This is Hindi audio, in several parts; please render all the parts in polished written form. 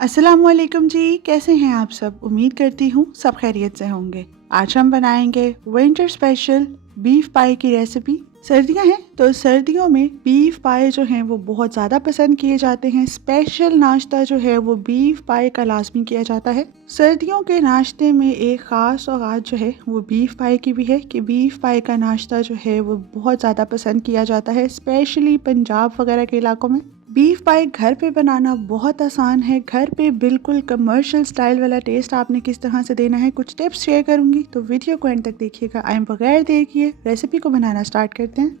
अस्सलामुअलैकुम जी, कैसे हैं आप सब। उम्मीद करती हूँ सब खैरियत से होंगे। आज हम बनाएंगे विंटर स्पेशल बीफ पाई की रेसिपी। सर्दियां हैं तो सर्दियों में बीफ पाई जो हैं वो बहुत ज़्यादा पसंद किए जाते हैं। स्पेशल नाश्ता जो है वो बीफ पाई का लाजमी किया जाता है। सर्दियों के नाश्ते में एक ख़ास औकात जो है वो बीफ पाई की भी है कि बीफ पाई का नाश्ता जो है वो बहुत ज़्यादा पसंद किया जाता है, स्पेशली पंजाब वगैरह के इलाकों में। बीफ पाई घर पे बनाना बहुत आसान है। घर पे बिल्कुल कमर्शियल स्टाइल वाला टेस्ट आपने किस तरह से देना है, कुछ टिप्स शेयर करूंगी, तो वीडियो को एंड तक देखिएगा। आइए बगैर देखिए रेसिपी को बनाना स्टार्ट करते हैं।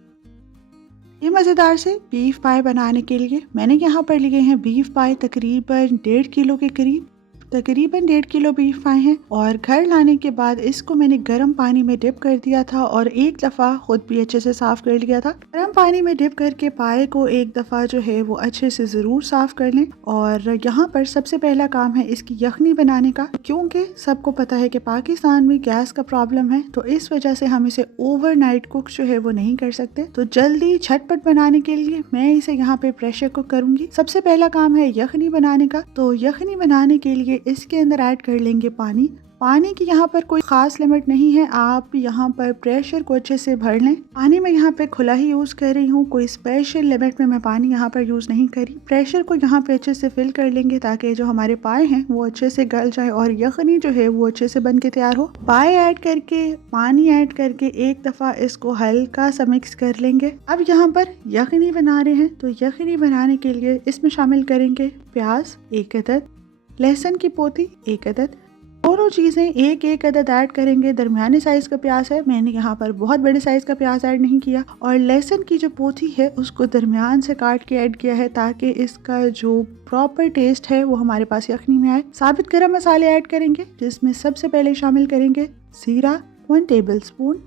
ये मज़ेदार से बीफ पाई बनाने के लिए मैंने यहाँ पर लिए हैं बीफ पाई तकरीबन 1.5 किलो के करीब। तकरीबन 1.5 किलो बीफ पाए हैं और घर लाने के बाद इसको मैंने गर्म पानी में डिप कर दिया था और एक दफ़ा खुद भी अच्छे से साफ़ कर लिया था। गर्म पानी में डिप करके पाए को एक दफ़ा जो है वो अच्छे से ज़रूर साफ़ कर लें। और यहाँ पर सबसे पहला काम है इसकी यखनी बनाने का, क्योंकि सबको पता है कि पाकिस्तान में गैस का प्रॉब्लम है, तो इस वजह से हम इसे ओवरनाइट कुक जो है वो नहीं कर सकते। तो जल्दी झटपट बनाने के लिए मैं इसे यहाँ पे प्रेशर कुक करूँगी। सबसे पहला काम है यखनी बनाने का। तो यखनी बनाने के लिए इसके अंदर ऐड कर लेंगे पानी। पानी की यहाँ पर कोई खास लिमिट नहीं है, आप यहाँ पर प्रेशर को अच्छे से भर लें। पानी मैं यहाँ पे खुला ही यूज़ कर रही हूँ, कोई स्पेशल लिमिट में मैं पानी यहाँ पर यूज़ नहीं करी। प्रेशर को यहाँ पे अच्छे से फिल कर लेंगे ताकि जो हमारे पाए हैं वो अच्छे से गल जाए और यखनी जो है वो अच्छे से बन के तैयार हो। पाए ऐड करके पानी ऐड करके एक दफ़ा इसको हल्का सा मिक्स कर लेंगे। अब यहाँ पर यखनी बना रहे हैं, तो यखनी बनाने के लिए इसमें शामिल करेंगे प्याज 1 अदद, लहसुन की पोती 1 अदद। दोनों चीज़ें एक एक अदद ऐड करेंगे। दरमियाने साइज़ का प्याज है, मैंने यहाँ पर बहुत बड़े साइज़ का प्याज ऐड नहीं किया। और लहसुन की जो पोथी है उसको दरमियान से काट के ऐड किया है ताकि इसका जो प्रॉपर टेस्ट है वो हमारे पास यखनी में आए। साबित गरम मसाले ऐड करेंगे, जिसमें सबसे पहले शामिल करेंगे ज़ीरा 1 टेबल स्पून,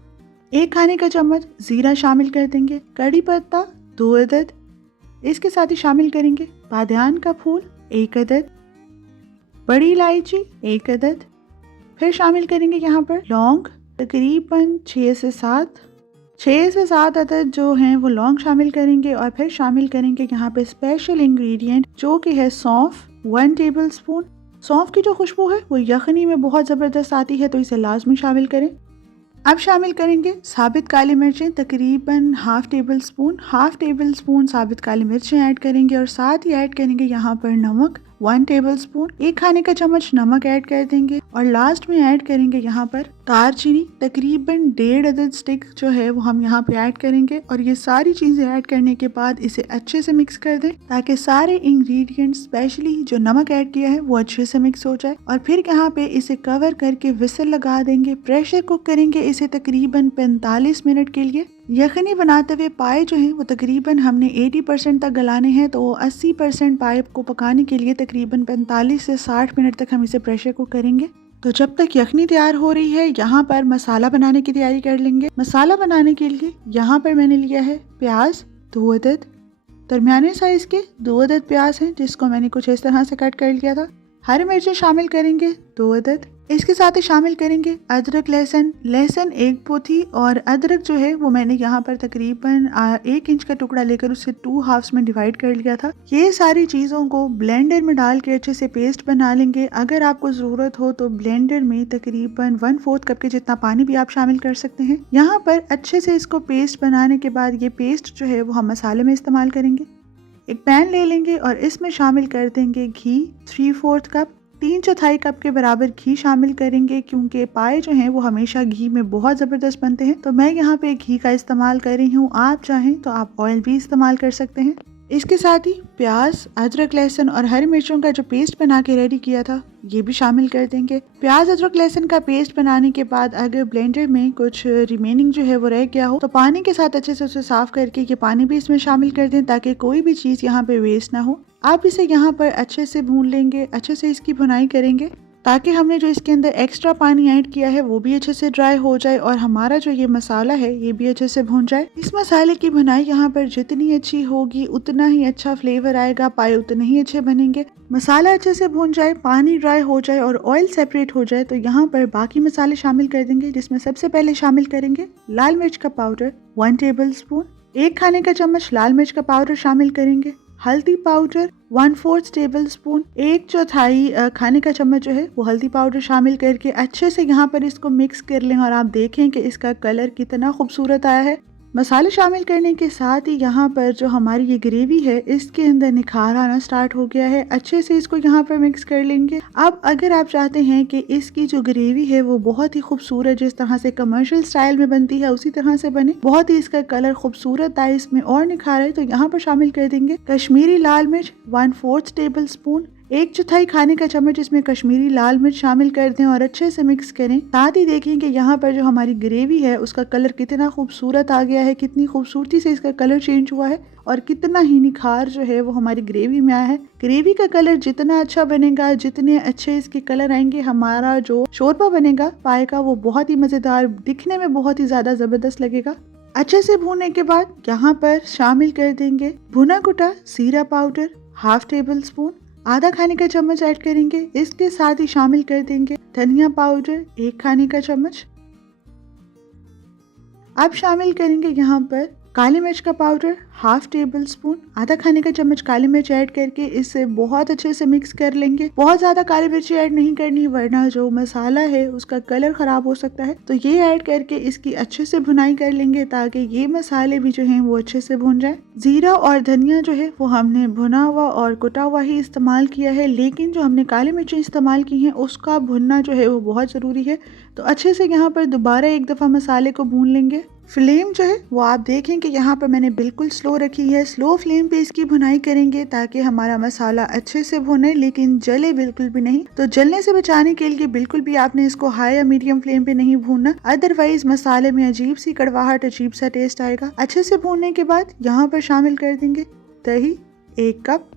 1 खाने का चम्मच ज़ीरा शामिल कर देंगे। कड़ी पत्ता 2 अदद, इसके साथ ही शामिल करेंगे बादियान का फूल 1 अदद, बड़ी इलायची 1 अदद। फिर शामिल करेंगे यहाँ पर लौंग तकरीबन 6 से 7 अदद जो हैं वो लौंग शामिल करेंगे। और फिर शामिल करेंगे यहाँ पे स्पेशल इंग्रेडिएंट जो कि है सौंफ 1 टेबल स्पून। सौंफ की जो खुशबू है वो यखनी में बहुत ज़बरदस्त आती है, तो इसे लाजमी शामिल करें। अब शामिल करेंगे साबित काली मिर्चें तकरीबन हाफ टेबल स्पून साबित काली मिर्चें ऐड करेंगे। और साथ ही ऐड करेंगे यहाँ पर नमक 1 टेबल स्पून, 1 खाने का चम्मच नमक ऐड कर देंगे। और लास्ट में ऐड करेंगे यहाँ पर दालचीनी तकरीबन 1.5 अदद स्टिक जो है वो हम यहाँ पे ऐड करेंगे। और ये सारी चीज़ें ऐड करने के बाद इसे अच्छे से मिक्स कर दें ताकि सारे इंग्रेडिएंट्स स्पेशली जो नमक ऐड किया है वो अच्छे से मिक्स हो जाए। और फिर यहाँ पे इसे कवर करके विसल लगा देंगे। प्रेशर कुक करेंगे इसे तकरीबन 45 मिनट के लिए। यखनी बनाते हुए पाए जो हैं वो तकरीबन हमने 80% तक गलाने हैं, तो 80% पाए को पकाने के लिए तकरीबन 45 से 60 मिनट तक हम इसे प्रेशर कुक करेंगे। तो जब तक यखनी तैयार हो रही है यहाँ पर मसाला बनाने की तैयारी कर लेंगे। मसाला बनाने के लिए यहाँ पर मैंने लिया है प्याज 2 अदद, दरमियाने साइज के 2 अदद प्याज हैं जिसको मैंने कुछ इस तरह से कट कर लिया था। हरी मिर्चें शामिल करेंगे 2 अदद। इसके साथ ही शामिल करेंगे अदरक लहसुन 1 पोथी। और अदरक जो है वो मैंने यहाँ पर तकरीबन 1 इंच का टुकड़ा लेकर उसे 2 हाफ्स में डिवाइड कर लिया था। ये सारी चीज़ों को ब्लेंडर में डाल के अच्छे से पेस्ट बना लेंगे। अगर आपको ज़रूरत हो तो ब्लेंडर में तकरीबन 1/4 कप के जितना पानी भी आप शामिल कर सकते हैं। यहाँ पर अच्छे से इसको पेस्ट बनाने के बाद ये पेस्ट जो है वो हम मसाले में इस्तेमाल करेंगे। एक पैन ले लेंगे और इसमें शामिल कर देंगे घी 3/4 कप, 3/4 कप के बराबर घी शामिल करेंगे क्योंकि पाए जो हैं वो हमेशा घी में बहुत ज़बरदस्त बनते हैं। तो मैं यहाँ पे घी का इस्तेमाल कर रही हूँ, आप चाहें तो आप ऑयल भी इस्तेमाल कर सकते हैं। इसके साथ ही प्याज, अदरक, लहसुन और हरी मिर्चों का जो पेस्ट बना के रेडी किया था ये भी शामिल कर देंगे। प्याज, अदरक, लहसुन का पेस्ट बनाने के बाद अगर ब्लेंडर में कुछ रिमेनिंग जो है वो रह गया हो तो पानी के साथ अच्छे से उसे साफ करके ये पानी भी इसमें शामिल कर दें ताकि कोई भी चीज़ यहाँ पे वेस्ट ना हो। आप इसे यहाँ पर अच्छे से भून लेंगे, अच्छे से इसकी भुनाई करेंगे ताकि हमने जो इसके अंदर एक्स्ट्रा पानी ऐड किया है वो भी अच्छे से ड्राई हो जाए और हमारा जो ये मसाला है ये भी अच्छे से भून जाए। इस मसाले की भुनाई यहाँ पर जितनी अच्छी होगी उतना ही अच्छा फ्लेवर आएगा, पाए उतने ही अच्छे बनेंगे। मसाला अच्छे से भून जाए, पानी ड्राई हो जाए और ऑयल सेपरेट हो जाए तो यहाँ पर बाकी मसाले शामिल कर देंगे, जिसमें सबसे पहले शामिल करेंगे लाल मिर्च का पाउडर 1 टेबल स्पून, 1 खाने का चम्मच लाल मिर्च का पाउडर शामिल करेंगे, हल्दी पाउडर 1/4 टेबल स्पून, 1/4 खाने का चम्मच जो है वो हल्दी पाउडर शामिल करके अच्छे से यहाँ पर इसको मिक्स कर लें और आप देखें कि इसका कलर कितना खूबसूरत आया है। मसाले शामिल करने के साथ ही यहाँ पर जो हमारी ये ग्रेवी है इसके अंदर निखार आना स्टार्ट हो गया है। अच्छे से इसको यहाँ पर मिक्स कर लेंगे। अब अगर आप चाहते हैं कि इसकी जो ग्रेवी है वो बहुत ही खूबसूरत जिस तरह से कमर्शियल स्टाइल में बनती है उसी तरह से बने, बहुत ही इसका कलर खूबसूरत आए, इसमें और निखार है, तो यहाँ पर शामिल कर देंगे कश्मीरी लाल मिर्च 1/4 टेबल स्पून, 1/4 खाने का चम्मच इसमें कश्मीरी लाल मिर्च शामिल कर दें और अच्छे से मिक्स करें। साथ ही देखें कि यहाँ पर जो हमारी ग्रेवी है उसका कलर कितना खूबसूरत आ गया है, कितनी खूबसूरती से इसका कलर चेंज हुआ है और कितना ही निखार जो है वो हमारी ग्रेवी में आया है। ग्रेवी का कलर जितना अच्छा बनेगा, जितने अच्छे इसके कलर आएंगे, हमारा जो शोरबा बनेगा पाए का वो बहुत ही मजेदार, दिखने में बहुत ही ज्यादा जबरदस्त लगेगा। अच्छे से भूनने के बाद यहाँ पर शामिल कर देंगे भुना कुटा जीरा पाउडर 1/2 टेबल स्पून, आधा खाने का चम्मच ऐड करेंगे। इसके साथ ही शामिल कर देंगे धनिया पाउडर 1 खाने का चम्मच। अब शामिल करेंगे यहाँ पर काली मिर्च का पाउडर 1/2 टेबल स्पून, आधा खाने का चम्मच काली मिर्च ऐड करके इसे बहुत अच्छे से मिक्स कर लेंगे। बहुत ज्यादा काली मिर्च ऐड नहीं करनी वरना जो मसाला है उसका कलर खराब हो सकता है, तो ये ऐड करके इसकी अच्छे से भुनाई कर लेंगे ताकि ये मसाले भी जो हैं वो अच्छे से भुन जाए। जीरा और धनिया जो है वो हमने भुना हुआ और कुटा हुआ ही इस्तेमाल किया है, लेकिन जो हमने काली मिर्चें इस्तेमाल की हैं उसका भुनना जो है वो बहुत जरूरी है। तो अच्छे से यहाँ पर दोबारा एक दफा मसाले को भून लेंगे। फ्लेम जो है वो आप देखें कि यहाँ पर मैंने बिल्कुल स्लो रखी है। स्लो फ्लेम पे इसकी भुनाई करेंगे ताकि हमारा मसाला अच्छे से भुने लेकिन जले बिल्कुल भी नहीं। तो जलने से बचाने के लिए बिल्कुल भी आपने इसको हाई या मीडियम फ्लेम पे नहीं भूनना, अदरवाइज मसाले में अजीब सी कड़वाहट, अजीब सा टेस्ट आएगा। अच्छे से भूनने के बाद यहाँ पर शामिल कर देंगे दही 1 कप।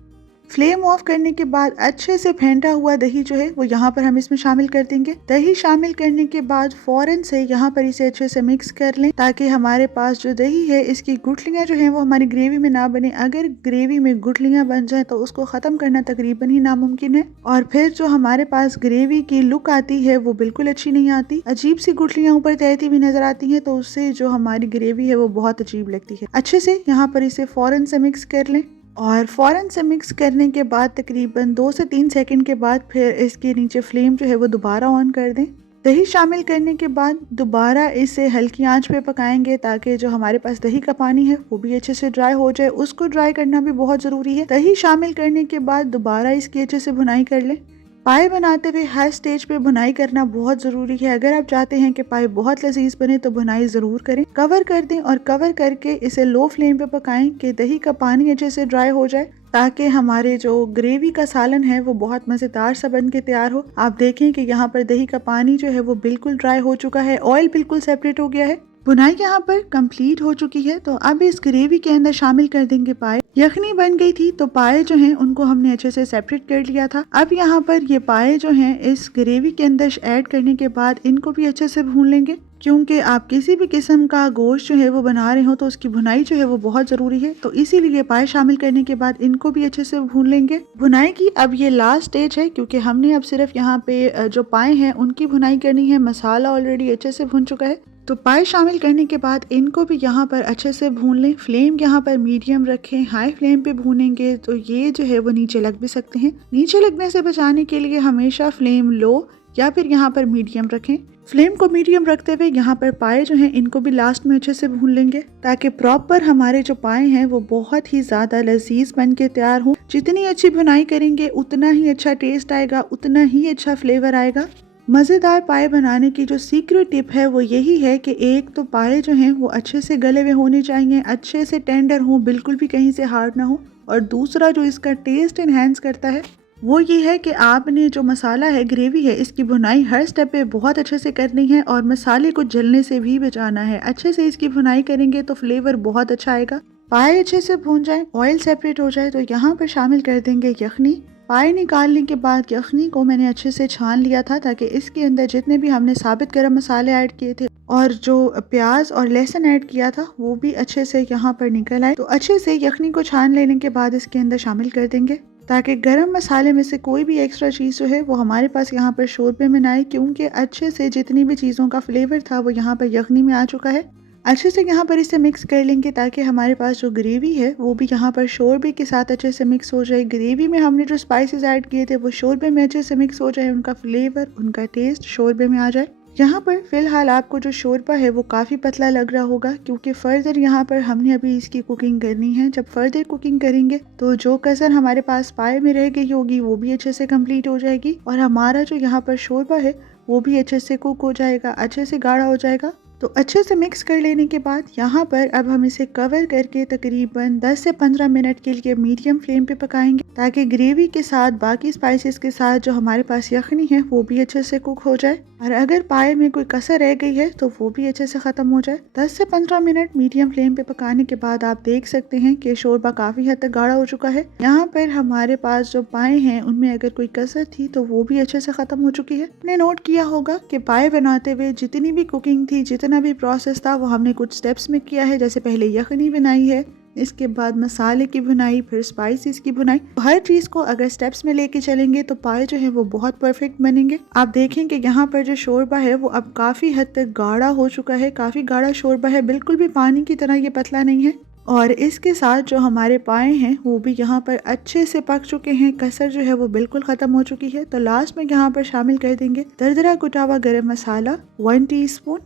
फ्लेम ऑफ करने के बाद अच्छे से फेंटा हुआ दही जो है वो यहाँ पर हम इसमें शामिल कर देंगे। दही शामिल करने के बाद फौरन से यहाँ पर इसे अच्छे से मिक्स कर लें ताकि हमारे पास जो दही है इसकी गुठलियाँ जो हैं वो हमारी ग्रेवी में ना बने। अगर ग्रेवी में गुठलियाँ बन जाए तो उसको खत्म करना तकरीबन ही नामुमकिन है और फिर जो हमारे पास ग्रेवी की लुक आती है वो बिल्कुल अच्छी नहीं आती। अजीब सी गुठलियाँ ऊपर तैरती भी नजर आती है, तो उससे जो हमारी ग्रेवी है वो बहुत अजीब लगती है। अच्छे से यहाँ पर इसे फौरन से मिक्स कर लें और फौरन से मिक्स करने के बाद तकरीबन 2 से 3 सेकंड के बाद फिर इसके नीचे फ्लेम जो है वो दोबारा ऑन कर दें। दही शामिल करने के बाद दोबारा इसे हल्की आंच पे पकाएंगे ताकि जो हमारे पास दही का पानी है वो भी अच्छे से ड्राई हो जाए। उसको ड्राई करना भी बहुत ज़रूरी है। दही शामिल करने के बाद दोबारा इसकी अच्छे से भुनाई कर लें। पाए बनाते हुए हर स्टेज पे भुनाई करना बहुत ज़रूरी है। अगर आप चाहते हैं कि पाए बहुत लजीज बने तो भुनाई ज़रूर करें। कवर कर दें और कवर करके इसे लो फ्लेम पे पकाएं कि दही का पानी अच्छे से ड्राई हो जाए ताकि हमारे जो ग्रेवी का सालन है वो बहुत मज़ेदार सा बन के तैयार हो। आप देखें कि यहाँ पर दही का पानी जो है वो बिल्कुल ड्राई हो चुका है, ऑयल बिल्कुल सेपरेट हो गया है। बुनाई यहाँ पर कंप्लीट हो चुकी है। तो अब इस ग्रेवी के अंदर शामिल कर देंगे पाए। यखनी बन गई थी तो पाए जो हैं उनको हमने अच्छे से सेपरेट कर लिया था। अब यहाँ पर ये पाए जो हैं इस ग्रेवी के अंदर ऐड करने के बाद इनको भी अच्छे से भून लेंगे, क्योंकि आप किसी भी किस्म का गोश्त जो है वो बना रहे हो तो उसकी भुनाई जो है वो बहुत जरूरी है। तो इसीलिए पाए शामिल करने के बाद इनको भी अच्छे से भून लेंगे। भुनाई की अब ये लास्ट स्टेज है क्योंकि हमने अब सिर्फ यहाँ पे जो पाए हैं उनकी भुनाई करनी है। मसाला ऑलरेडी अच्छे से भुन चुका है। तो पाए शामिल करने के बाद इनको भी यहाँ पर अच्छे से भून लें। फ्लेम यहाँ पर मीडियम रखें। हाई फ्लेम पे भूनेंगे तो ये जो है वो नीचे लग भी सकते हैं। नीचे लगने से बचाने के लिए हमेशा फ्लेम लो या फिर यहाँ पर मीडियम रखें। फ्लेम को मीडियम रखते हुए यहाँ पर पाए जो हैं इनको भी लास्ट में अच्छे से भून लेंगे ताकि प्रॉपर हमारे जो पाए हैं वो बहुत ही ज्यादा लजीज बन के तैयार हो। जितनी अच्छी भुनाई करेंगे उतना ही अच्छा टेस्ट आएगा, उतना ही अच्छा फ्लेवर आएगा। मज़ेदार पाए बनाने की जो सीक्रेट टिप है वो यही है कि एक तो पाए जो हैं वो अच्छे से गले हुए होने चाहिए, अच्छे से टेंडर हो, बिल्कुल भी कहीं से हार्ड ना हो। और दूसरा जो इसका टेस्ट एनहेंस करता है वो ये है कि आपने जो मसाला है, ग्रेवी है, इसकी भुनाई हर स्टेप पे बहुत अच्छे से करनी है और मसाले को जलने से भी बचाना है। अच्छे से इसकी भुनाई करेंगे तो फ्लेवर बहुत अच्छा आएगा। पाए अच्छे से भून जाए, ऑयल सेपरेट हो जाए तो यहाँ पर शामिल कर देंगे यखनी। पाए निकालने के बाद यखनी को मैंने अच्छे से छान लिया था ताकि इसके अंदर जितने भी हमने साबित गरम मसाले ऐड किए थे और जो प्याज और लहसुन ऐड किया था वो भी अच्छे से यहाँ पर निकल आए। तो अच्छे से यखनी को छान लेने के बाद इसके अंदर शामिल कर देंगे ताकि गरम मसाले में से कोई भी एक्स्ट्रा चीज़ जो है वो हमारे पास यहाँ पर शोरबे में ना आए, क्योंकि अच्छे से जितनी भी चीज़ों का फ्लेवर था वो यहाँ पर यखनी में आ चुका है। अच्छे से यहाँ पर इसे मिक्स कर लेंगे ताकि हमारे पास जो ग्रेवी है वो भी यहाँ पर शोरबे के साथ अच्छे से मिक्स हो जाए। ग्रेवी में हमने जो स्पाइसेस ऐड किए थे वो शोरबे में अच्छे से मिक्स हो जाए, उनका फ्लेवर, उनका टेस्ट शोरबे में आ जाए। यहाँ पर फिलहाल आपको जो शोरबा है वो काफ़ी पतला लग रहा होगा क्योंकि फर्दर यहाँ पर हमने अभी इसकी कुकिंग करनी है। जब फर्दर कुकिंग करेंगे तो जो कसर हमारे पास पाए में रह गई होगी वो भी अच्छे से कंप्लीट हो जाएगी और हमारा जो यहाँ पर शोरबा है वो भी अच्छे से कुक हो जाएगा, अच्छे से गाढ़ा हो जाएगा। तो अच्छे से मिक्स कर लेने के बाद यहाँ पर अब हम इसे कवर करके तकरीबन 10 से 15 मिनट के लिए मीडियम फ्लेम पे पकाएंगे ताकि ग्रेवी के साथ बाकी स्पाइसेस के साथ जो हमारे पास यखनी है वो भी अच्छे से कुक हो जाए और अगर पाए में कोई कसर रह गई है तो वो भी अच्छे से ख़त्म हो जाए। 10 से 15 मिनट मीडियम फ्लेम पे पकाने के बाद आप देख सकते हैं कि शोरबा काफ़ी हद तक गाढ़ा हो चुका है। यहाँ पर हमारे पास जो पाए हैं उनमें अगर कोई कसर थी तो वो भी अच्छे से ख़त्म हो चुकी है। आपने नोट किया होगा कि पाए बनाते हुए जितनी भी कुकिंग थी, जितना भी प्रोसेस था वो हमने कुछ स्टेप्स में किया है। जैसे पहले यखनी बनाई है, इसके बाद मसाले की भुनाई, फिर स्पाइसेस की भुनाई। हर चीज को अगर स्टेप्स में लेके चलेंगे तो पाए जो है वो बहुत परफेक्ट बनेंगे। आप देखें कि यहाँ पर जो शोरबा है वो अब काफी हद तक गाढ़ा हो चुका है, काफी गाढ़ा शोरबा है, बिल्कुल भी पानी की तरह ये पतला नहीं है। और इसके साथ जो हमारे पाए हैं वो भी यहाँ पर अच्छे से पक चुके हैं, कसर जो है वो बिल्कुल खत्म हो चुकी है। तो लास्ट में यहाँ पर शामिल कर देंगे दरदरा कुटा हुआ गरम मसाला 1 टीस्पून।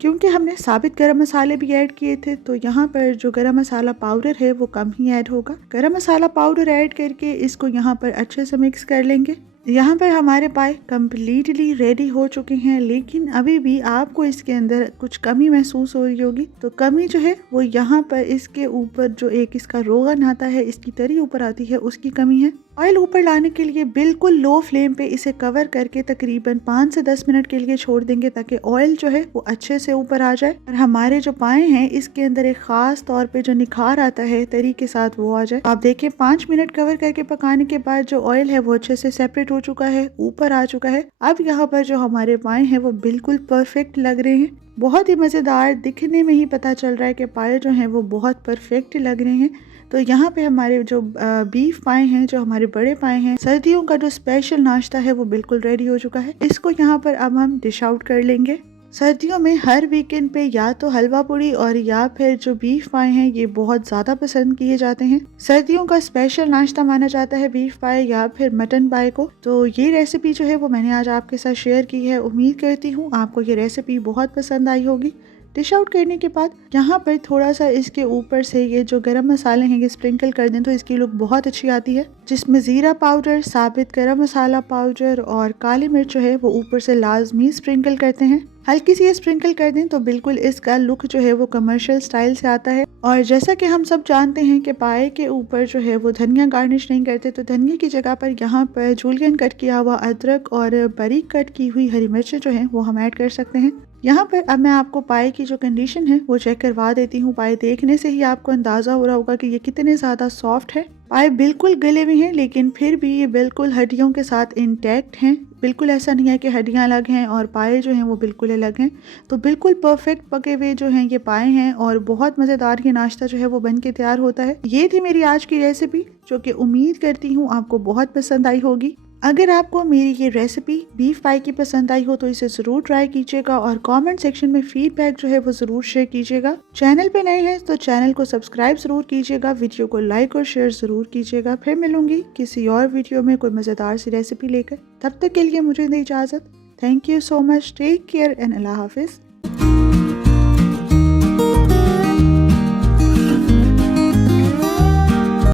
क्योंकि हमने साबित गरम मसाले भी ऐड किए थे तो यहाँ पर जो गरम मसाला पाउडर है वो कम ही ऐड होगा। गरम मसाला पाउडर ऐड करके इसको यहाँ पर अच्छे से मिक्स कर लेंगे। यहाँ पर हमारे पाए कम्प्लीटली रेडी हो चुके हैं, लेकिन अभी भी आपको इसके अंदर कुछ कमी महसूस हो रही होगी। तो कमी जो है वो यहाँ पर इसके ऊपर जो एक इसका रोगन आता है, इसकी तरी ऊपर आती है, उसकी कमी है। ऑयल ऊपर लाने के लिए बिल्कुल लो फ्लेम पे इसे कवर करके तकरीबन 5 से 10 मिनट के लिए छोड़ देंगे ताकि ऑयल जो है वो अच्छे से ऊपर आ जाए और हमारे जो पाए हैं इसके अंदर एक खास तौर पे जो निखार आता है तरी के साथ वो आ जाए। आप देखें 5 मिनट कवर करके पकाने के बाद जो ऑयल है वो अच्छे से सेपरेट हो चुका है, ऊपर आ चुका है। अब यहाँ पर जो हमारे पाए हैं वो बिल्कुल परफेक्ट लग रहे हैं, बहुत ही मज़ेदार, दिखने में ही पता चल रहा है कि पाए जो हैं वो बहुत परफेक्ट लग रहे हैं। तो यहाँ पे हमारे जो बीफ पाए हैं, जो हमारे बड़े पाए हैं, सर्दियों का जो स्पेशल नाश्ता है वो बिल्कुल रेडी हो चुका है। इसको यहाँ पर अब हम डिश आउट कर लेंगे। सर्दियों में हर वीकेंड पे या तो हलवा पूड़ी और या फिर जो बीफ पाए हैं ये बहुत ज़्यादा पसंद किए जाते हैं। सर्दियों का स्पेशल नाश्ता माना जाता है बीफ पाए या फिर मटन पाए को। तो ये रेसिपी जो है वो मैंने आज आपके साथ शेयर की है। उम्मीद करती हूँ आपको ये रेसिपी बहुत पसंद आई होगी। डिश आउट करने के बाद यहाँ पर थोड़ा सा इसके ऊपर से ये जो गरम मसाले हैं ये स्प्रिंकल कर दें तो इसकी लुक बहुत अच्छी आती है, जिसमें ज़ीरा पाउडर, साबित गरम मसाला पाउडर और काली मिर्च जो है वो ऊपर से लाजमी स्प्रिंकल करते हैं। हल्की सी ये स्प्रिंकल कर दें तो बिल्कुल इसका लुक जो है वो कमर्शियल स्टाइल से आता है। और जैसा कि हम सब जानते हैं कि पाए के ऊपर जो है वो धनिया गार्निश नहीं करते, तो धनिया की जगह पर यहाँ पर जूलियन कट किया हुआ अदरक और बारीक कट की हुई हरी मिर्चें जो हैं वो हम ऐड कर सकते हैं। यहाँ पर अब मैं आपको पाए की जो कंडीशन है वो चेक करवा देती हूँ। पाए देखने से ही आपको अंदाज़ा हो रहा होगा कि ये कितने ज़्यादा सॉफ्ट है। पाए बिल्कुल गले हुए हैं लेकिन फिर भी ये बिल्कुल हड्डियों के साथ इंटैक्ट हैं। बिल्कुल ऐसा नहीं है कि हड्डियाँ अलग हैं और पाए जो हैं वो बिल्कुल अलग हैं। तो बिल्कुल परफेक्ट पके हुए जो हैं ये पाए हैं और बहुत मज़ेदार ये नाश्ता जो है वो बन के तैयार होता है। ये थी मेरी आज की रेसिपी जो कि उम्मीद करती हूँ आपको बहुत पसंद आई होगी। अगर आपको मेरी ये रेसिपी बीफ पाई की पसंद आई हो तो इसे ज़रूर ट्राई कीजिएगा और कमेंट सेक्शन में फीडबैक जो है वो ज़रूर शेयर कीजिएगा। चैनल पे नए हैं तो चैनल को सब्सक्राइब ज़रूर कीजिएगा, वीडियो को लाइक और शेयर ज़रूर कीजिएगा। फिर मिलूंगी किसी और वीडियो में कोई मज़ेदार सी रेसिपी लेकर। तब तक के लिए मुझे दे इजाज़त। Thank you so much, take care and अल्लाह हाफिज़।